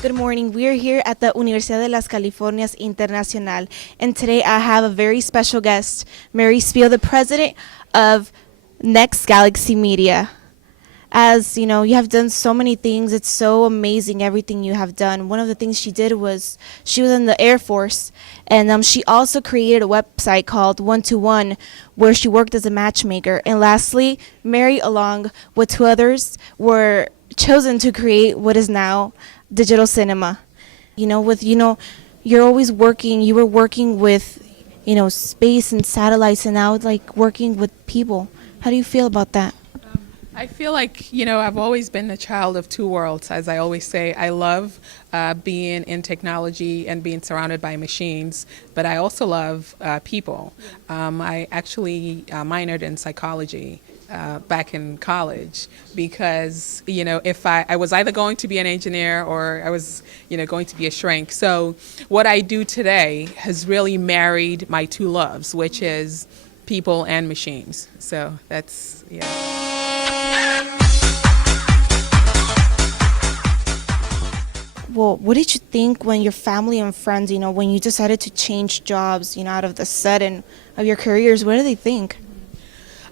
Good morning. We are here at the Universidad de las Californias Internacional, and today I have a very special guest, Mary Spiel, the president of Next Galaxy Media. As you know, you have done so many things. It's so amazing everything you have done. One of the things she did was she was in the Air Force, and she also created a website called One to One, where she worked as a matchmaker. And lastly, Mary, along with two others, were chosen to create what is now digital cinema. You're always working. You were working with, space and satellites, and now like working with people. How do you feel about that? I feel like, I've always been a child of two worlds, as I always say. I love being in technology and being surrounded by machines, but I also love people. I actually minored in psychology back in college because, if I was either going to be an engineer or I was, going to be a shrink. So what I do today has really married my two loves, which is people and machines. So that's, yeah. Well, what did you think when your family and friends, when you decided to change jobs, out of the sudden of your careers? What do they think?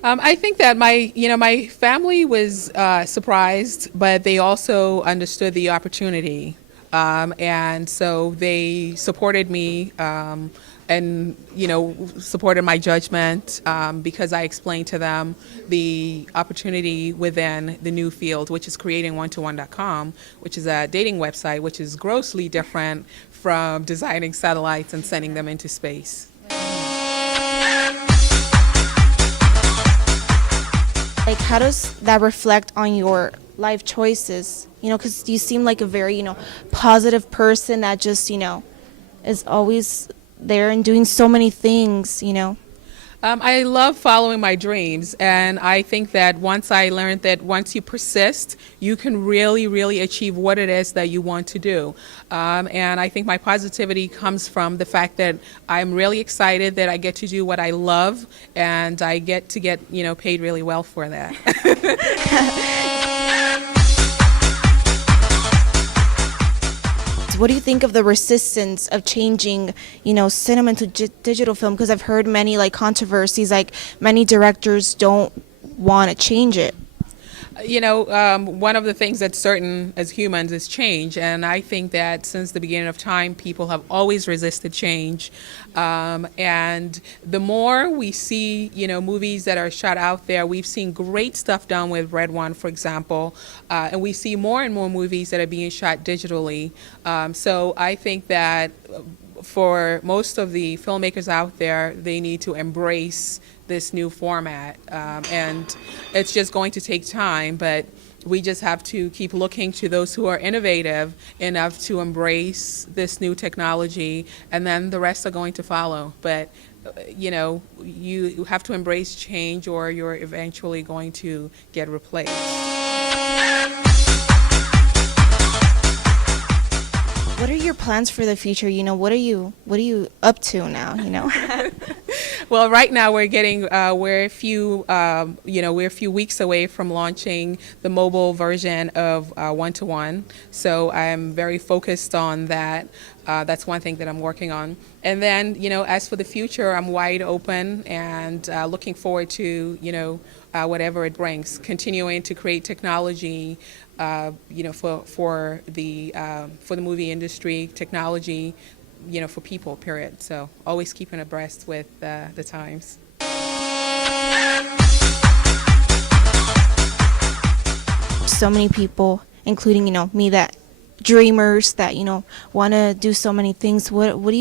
I think that my family was surprised, but they also understood the opportunity, and so they supported me. And supported my judgment because I explained to them the opportunity within the new field, which is creating one2one.com, which is a dating website, which is grossly different from designing satellites and sending them into space. Like, how does that reflect on your life choices? Because you seem like a very, positive person that just, is always there and doing so many things. I love following my dreams, and I think that once I learned that once you persist, you can really, really achieve what it is that you want to do. And I think my positivity comes from the fact that I'm really excited that I get to do what I love, and I get to get paid really well for that. What do you think of the resistance of changing, cinema to digital film? Because I've heard many controversies, many directors don't want to change it. One of the things that's certain as humans is change, and I think that since the beginning of time, people have always resisted change. And the more we see, movies that are shot out there, we've seen great stuff done with Red One, for example, and we see more and more movies that are being shot digitally. So I think that for most of the filmmakers out there, they need to embrace this new format, and it's just going to take time, but we just have to keep looking to those who are innovative enough to embrace this new technology, and then the rest are going to follow. But you have to embrace change or you're eventually going to get replaced. What are your plans for the future? What are you up to now? Well, right now we're a few weeks away from launching the mobile version of One2One. So I'm very focused on that. That's one thing that I'm working on. And then, as for the future, I'm wide open and looking forward to, whatever it brings. Continuing to create technology, for the movie industry, technology, for people, period. So always keeping abreast with the times. So many people, including, me, that dreamers that, want to do so many things. What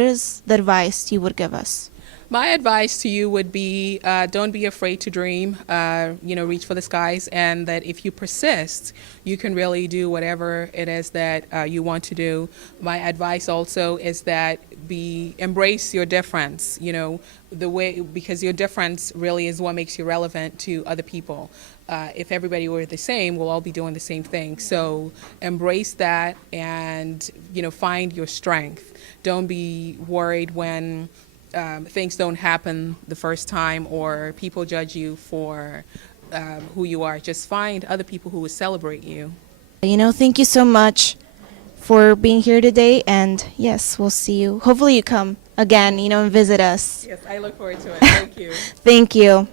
is the advice you would give us? My advice to you would be don't be afraid to dream, reach for the skies, and that if you persist, you can really do whatever it is that you want to do. My advice also is that embrace your difference, because your difference really is what makes you relevant to other people. If everybody were the same, we'll all be doing the same thing. So embrace that and, find your strength. Don't be worried when things don't happen the first time or people judge you for who you are. Just find other people who will celebrate you. Thank you so much for being here today. And yes, we'll see you. Hopefully, you come again, and visit us. Yes, I look forward to it. Thank you. Thank you.